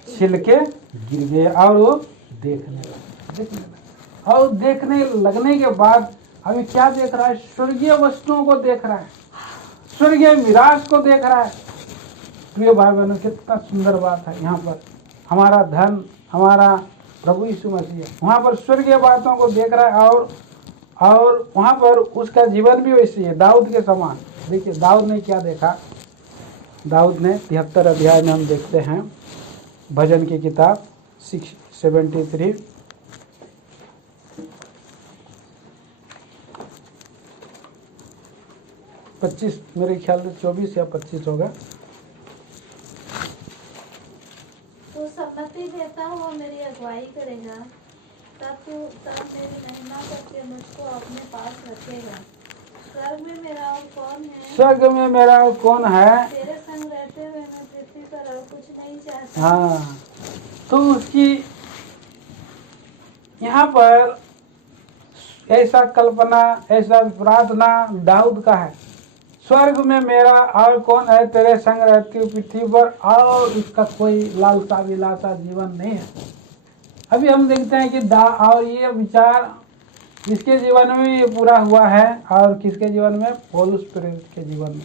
छिलके गिर गए, और वो देखने लगा। और देखने लगने के बाद अभी क्या देख रहा है? स्वर्गीय वस्तुओं को देख रहा है, स्वर्गीय मिराज को देख रहा है। प्रिय भाई बहनों, कितना सुंदर बात है। यहाँ पर हमारा धन, हमारा प्रभु यीशु मसीह है, वहाँ पर स्वर्गीय बातों को देख रहा है, और वहाँ पर उसका जीवन भी वैसी है, दाऊद के समान। देखिए दाऊद ने क्या देखा। दाऊद ने 73 अध्याय में हम देखते हैं, भजन की किताब 673, पच्चीस, मेरे ख्याल से 24 या 25 होगा। तो सम्मति देता हुआ मेरी अगुवाई करेगा, तब मेरी महिमा करके मुझको अपने पास रखेगा। स्वर्ग में मेरा और कौन है? स्वर्ग में मेरा और कौन है? तेरे संग रहते हुए हाँ, तो उसकी यहाँ पर ऐसा कल्पना, ऐसा प्रार्थना दाऊद का है, स्वर्ग में मेरा और कौन है, तेरे संग रहती हूँ पृथ्वी पर, और उसका कोई लालसा विलासा जीवन नहीं है। अभी हम देखते हैं कि और ये विचार इसके जीवन में ये पूरा हुआ है, और किसके जीवन में, पौलुस प्रेरित के जीवन में,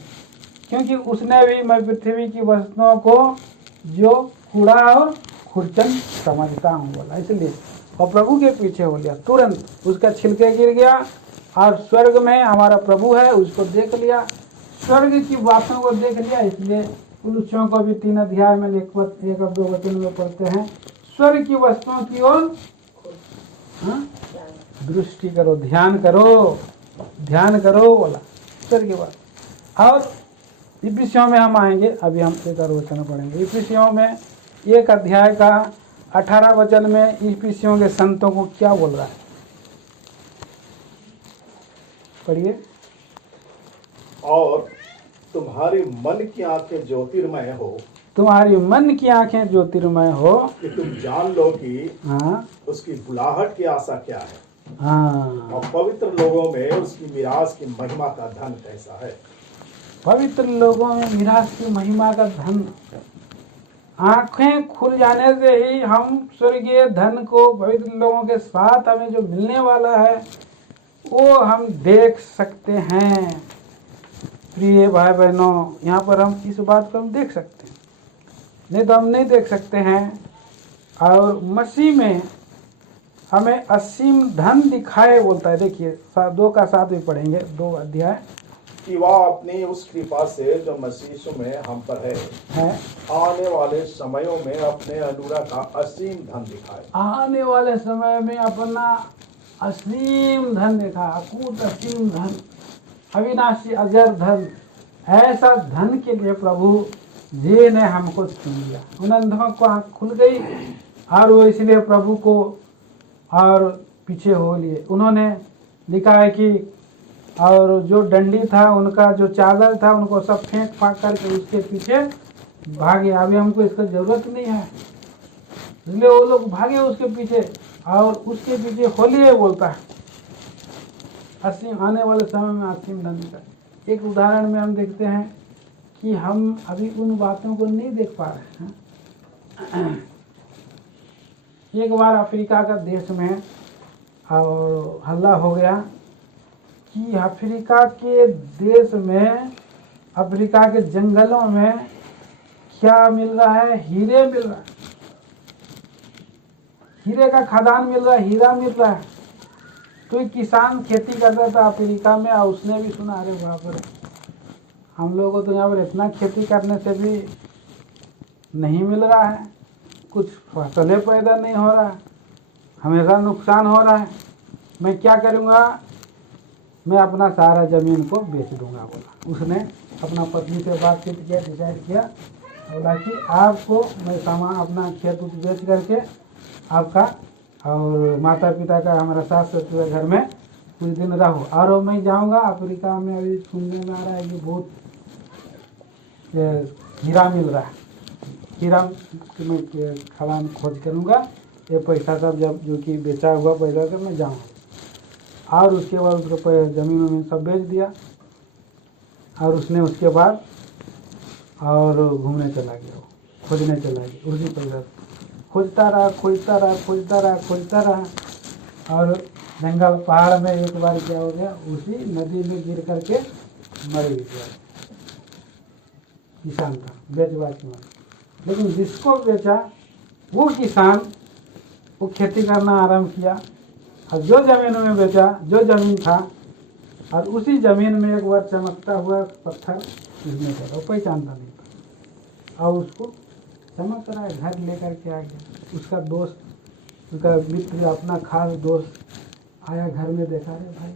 क्योंकि उसने भी मैं पृथ्वी की वस्तुओं को जो कूड़ा और खुरचन समझता हूँ बोला, इसलिए और प्रभु के पीछे हो लिया। तुरंत उसका छिलके गिर गया और स्वर्ग में हमारा प्रभु है उसको देख लिया, स्वर्ग की बातों को देख लिया। इसलिए पुरुषों को भी 3 अध्याय में 1-2 वचन में पढ़ते हैं, स्वर्ग की वस्तुओं की ओर दृष्टि करो, ध्यान करो बोला, स्वर्ग की बात। और इफिसियों में हम आएंगे, अभी हम एक और वचन पढ़ेंगे। इफिसियों में 1 अध्याय का 18 वचन में इफिसियों के संतों को क्या बोल रहा है, पढ़िए। और तुम्हारी मन की आंखें ज्योतिर्मय हो, तुम्हारी मन की आंखें ज्योतिर्मय हो, कि तुम जान लो कि हाँ उसकी बुलाहट की आशा क्या है, हाँ, और पवित्र लोगों में उसकी मिरास की महिमा का धन कैसा है। पवित्र लोगों में मिरास की महिमा का धन। आंखें खुल जाने से ही हम स्वर्गीय धन को, पवित्र लोगों के साथ हमें जो मिलने वाला है वो हम देख सकते हैं। प्रिय भाई बहनों, यहाँ पर हम इस बात को हम देख सकते हैं, नहीं तो हम नहीं देख सकते हैं। और मसीह में हमें असीम धन दिखाए बोलता है। देखिए 2 का 7 भी पढ़ेंगे, 2 अध्याय, कि वह अपनी उस कृपा से जो मसीह यीशु में हम पर है आने वाले समयों में अपने अनुग्रह का असीम धन दिखाए। आने वाले समय में अपना असीम धन देखा, अकूट असीम धन, अविनाशी अजर धन, ऐसा धन के लिए प्रभु जी ने हमको चुन लिया। उन अंधों को आँख खुल गई और वो इसलिए प्रभु को और पीछे हो लिए। उन्होंने लिखा है कि और जो डंडी था उनका, जो चादर था, उनको सब फेंक फाँक करके उसके पीछे भागे। अभी हमको इसका जरूरत नहीं है, इसलिए वो लोग भागे उसके पीछे, और उसके पीछे होलिए बोलता है। असीम आने वाले समय में असीम धन का एक उदाहरण में हम देखते हैं कि हम अभी उन बातों को नहीं देख पा रहे हैं। एक बार अफ्रीका का देश में और हल्ला हो गया कि अफ्रीका के देश में, अफ्रीका के जंगलों में क्या मिल रहा है, हीरे मिल रहा है, हीरे का खदान मिल रहा है, हीरा मिल रहा है। तो एक किसान खेती करता था अफ्रीका में, और उसने भी सुना, अरे बाप रे, हम लोगों को तो यहाँ पर इतना खेती करने से भी नहीं मिल रहा है, कुछ फसलें पैदा नहीं हो रहा है, हमेशा नुकसान हो रहा है, मैं क्या करूँगा, मैं अपना सारा ज़मीन को बेच दूंगा बोला। उसने अपना पत्नी से बातचीत किया, डिसाइड किया, बोला कि आपको मैं सामान अपना खेत उत बेच करके आपका और माता पिता का, हमारा सास ससुर के घर में कुछ दिन रहो, और मैं जाऊंगा अफ्रीका में। अभी सुनने में आ रहा है कि बहुत हीरा मिल रहा है, हीरा मैं खदान खोज करूँगा, ये पैसा सब जब जो कि बेचा हुआ पैसा कर मैं जाऊँगा। और उसके बाद उसको ज़मीन वमीन सब बेच दिया, और उसने उसके बाद और घूमने चला गया, खोजने चला गया, उसी पैसा खोजता रहा, और जंगल पहाड़ में एक बार क्या हो गया, उसी नदी में गिर करके मर गया। किसान था, बेचवा के मार। लेकिन जिसको बेचा वो किसान, वो खेती करना आरम्भ किया, और जो जमीन में बेचा, जो जमीन था, और उसी जमीन में एक बार चमकता हुआ पत्थर गिरने लगा, वो पहचानता नहीं था, और उसको चमक रहा है, घर लेकर के आ गया। उसका दोस्त, उसका मित्र, अपना खास दोस्त आया घर में, देखा, रे भाई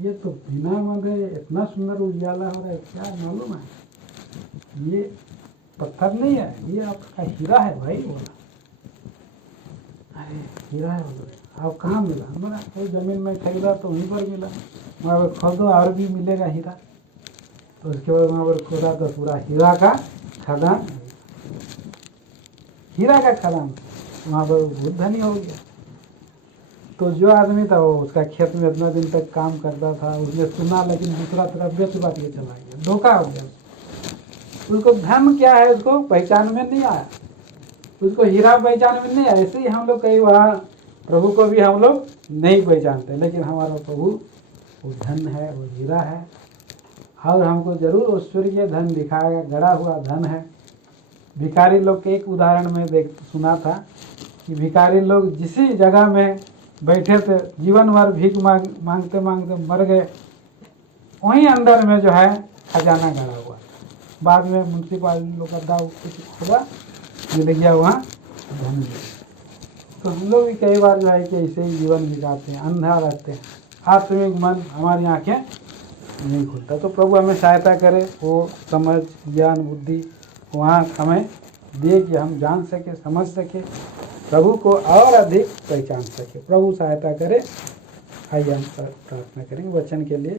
ये तो बिना मगे इतना सुंदर उजाला हो रहा है, क्या मालूम है, ये पत्थर नहीं है, ये आपका हीरा है भाई। बोला, अरे हीरा है, बोला, आप कहाँ मिला? हमारा कोई ज़मीन में खरीदा तो वहीं पर मिला, वहाँ पर खोदो और भी मिलेगा हीरा। तो उसके बाद वहाँ पर खोदा तो पूरा हीरा का खदान। हीरा का खदान, वहाँ पर बहुत धनी हो गया। तो जो आदमी था वो उसका खेत में इतना दिन तक काम करता था, उसने सुना लेकिन दूसरा तरफ बेच बात के चला गया, धोखा हो गया। उसको धन क्या है उसको पहचान में नहीं आया, उसको हीरा पहचान में नहीं आया। ऐसे ही हम लोग कई वहाँ प्रभु को भी हम लोग नहीं पहचानते, लेकिन हमारा प्रभु वो धन है, वो हीरा है, और हमको जरूर वो स्वर्गीय धन दिखाएगा, गड़ा हुआ धन है। भिखारी लोग के एक उदाहरण में सुना था कि भिखारी लोग जिस जगह में बैठे थे जीवन भर भीख मांगते मांगते मर गए, वहीं अंदर में जो है खजाना गड़ा हुआ। बाद में म्यूनसिपालिटी लोग का दाव कुछ होगा, मिल गया वहाँ धन। तो हम लोग भी कई बार जो है कि ऐसे ही जीवन बिताते हैं, अंधा रहते हैं, आत्मिक मन हमारी आंखें नहीं खुलता। तो प्रभु हमें सहायता करे, वो समझ ज्ञान बुद्धि वहाँ हमें दे कि हम जान सके, समझ सके, प्रभु को और अधिक पहचान सके। प्रभु सहायता करे। आइए हम प्रार्थना करेंगे वचन के लिए।